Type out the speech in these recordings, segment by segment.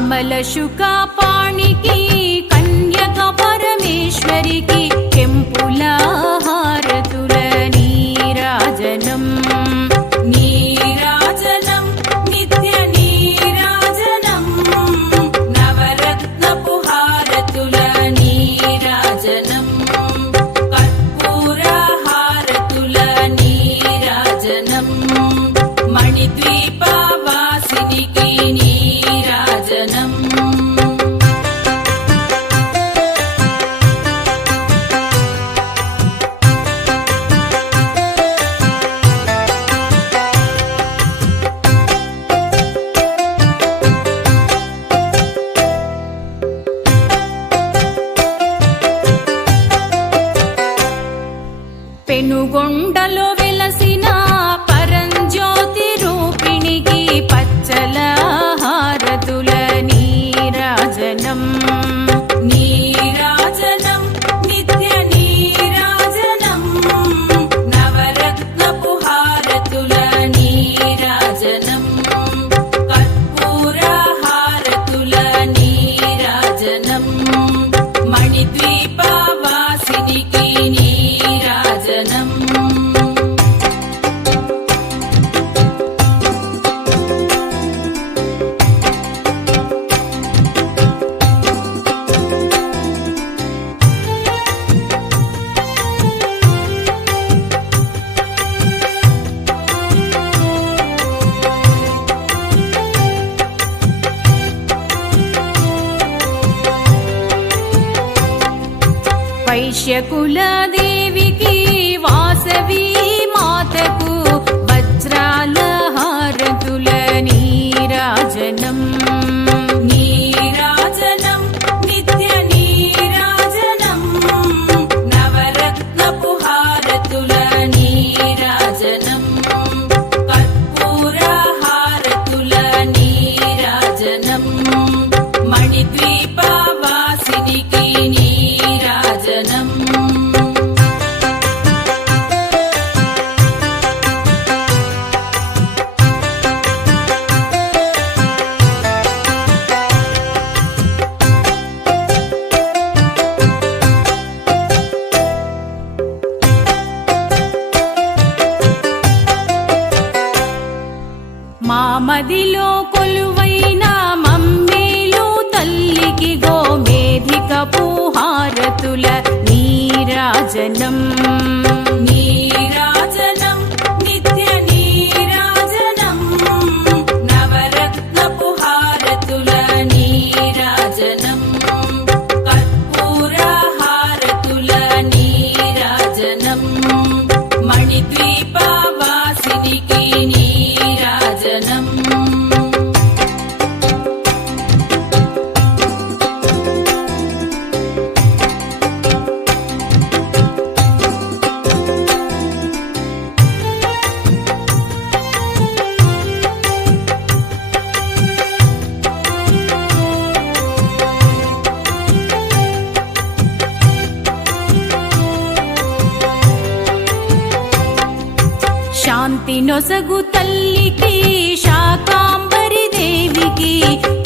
కమలశుకాపాణికి కన్యక పరమేశ్వరికి కెంపుల హారతులు. மணி தீபா వైశ్యకులదేవికి వాసవి మాతకు వజ్రాల హారతుల నీరాజనం. Dilo. తినొసగు తల్లికి శాకాంబరి దేవికి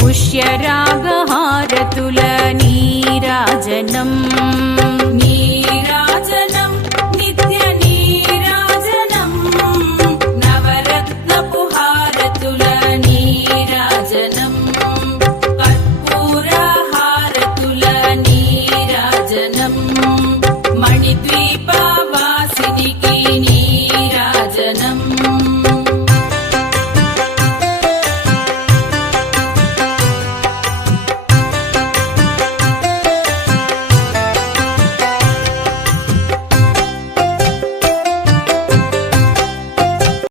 పుష్యరాగహారతుల నీరాజనం.